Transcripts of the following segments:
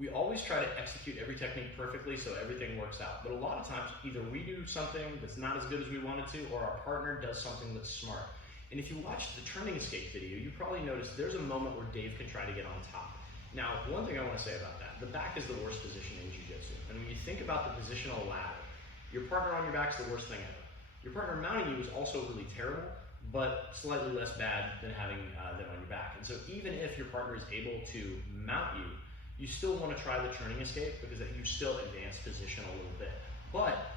We always try to execute every technique perfectly so everything works out. But a lot of times, either we do something that's not as good as we wanted to, or our partner does something that's smart. And if you watch the turning escape video, you probably noticed there's a moment where Dave can try to get on top. Now, one thing I want to say about that, the back is the worst position in jiu-jitsu. And when you think about the positional ladder, your partner on your back is the worst thing ever. Your partner mounting you is also really terrible, but slightly less bad than having them on your back. And so even if your partner is able to mount you, you still want to try the turning escape because you still advance position a little bit. But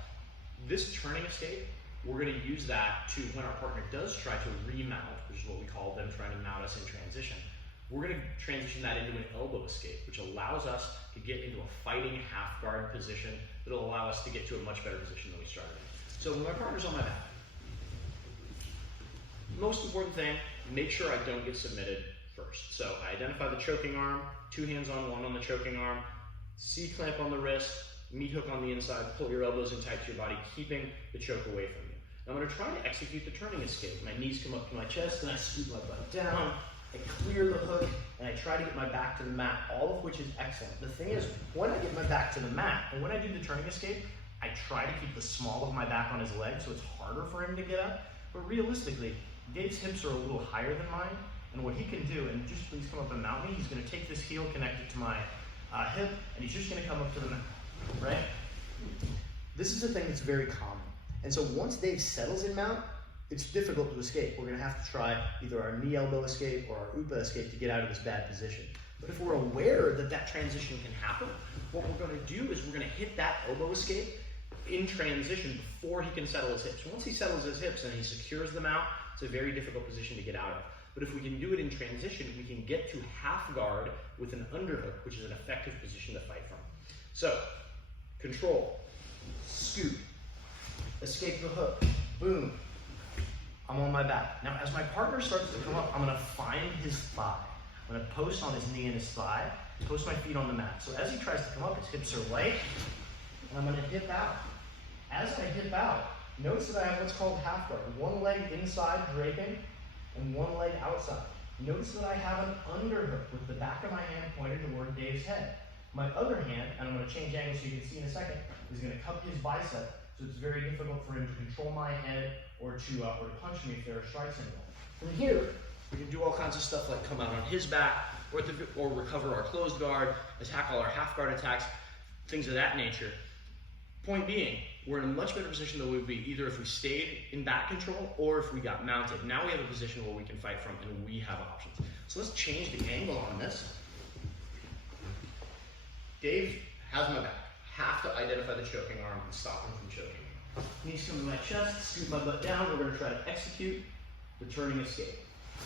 this turning escape, we're going to use that to, when our partner does try to remount, which is what we call them trying to mount us in transition, we're going to transition that into an elbow escape, which allows us to get into a fighting half guard position that'll allow us to get to a much better position than we started in. So when my partner's on my back, most important thing, make sure I don't get submitted first. So I identify the choking arm, 2 hands on, 1 on the choking arm, C-clamp on the wrist, meat hook on the inside, pull your elbows in tight to your body, keeping the choke away from you. Now I'm going to try to execute the turning escape. My knees come up to my chest, and I scoop my butt down, I clear the hook, and I try to get my back to the mat, all of which is excellent. The thing is, when I get my back to the mat, and when I do the turning escape, I try to keep the small of my back on his leg, so it's harder for him to get up. But realistically, Dave's hips are a little higher than mine, and what he can do, and just please come up and mount me, he's going to take this heel connected to my hip, and he's just going to come up to the mat, right? This is a thing that's very common. And so once Dave settles in mount, it's difficult to escape. We're going to have to try either our knee elbow escape or our UPA escape to get out of this bad position. But if we're aware that that transition can happen, what we're going to do is we're going to hit that elbow escape in transition before he can settle his hips. Once he settles his hips and he secures them out, it's a very difficult position to get out of. But if we can do it in transition, we can get to half guard with an underhook, which is an effective position to fight from. So, control, scoop, escape the hook, boom, I'm on my back. Now, as my partner starts to come up, I'm gonna find his thigh. I'm gonna post on his knee and his thigh, post my feet on the mat. So as he tries to come up, his hips are light, and I'm gonna hip out. As I hip out, notice that I have what's called half guard. One leg inside draping, and one leg outside. Notice that I have an underhook with the back of my hand pointed toward Dave's head. My other hand, and I'm going to change angles so you can see in a second, is going to cup his bicep, so it's very difficult for him to control my head or to punch me if there are strikes involved. From here, we can do all kinds of stuff like come out on his back, or recover our closed guard, attack all our half guard attacks, things of that nature. Point being, we're in a much better position than we would be either if we stayed in back control or if we got mounted. Now we have a position where we can fight from and we have options. So let's change the angle on this. Dave has my back. Have to identify the choking arm and stop him from choking. Knees come to my chest, scoop my butt down. We're going to try to execute the turning escape.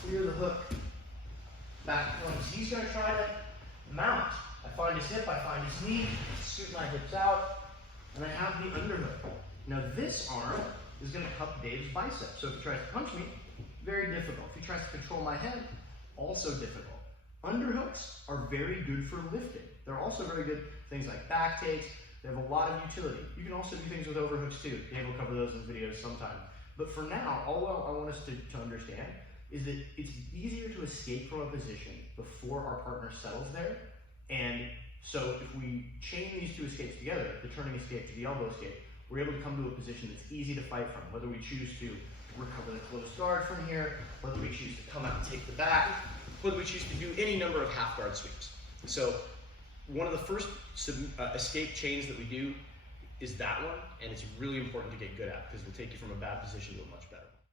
Clear the hook. Back points. He's going to try to mount. I find his hip, I find his knee, scoop my hips out. And I have the underhook. Now this arm is going to cup Dave's bicep. So if he tries to punch me, very difficult. If he tries to control my head, also difficult. Underhooks are very good for lifting. They're also very good things like back takes. They have a lot of utility. You can also do things with overhooks too. Dave will cover those in videos sometime. But for now, all I want us to understand is that it's easier to escape from a position before our partner settles there. And so if we chain these two escapes together, the turning escape to the elbow escape, we're able to come to a position that's easy to fight from, whether we choose to recover the closed guard from here, whether we choose to come out and take the back, whether we choose to do any number of half guard sweeps. So one of the first escape chains that we do is that one, and it's really important to get good at because it will take you from a bad position to a much better one.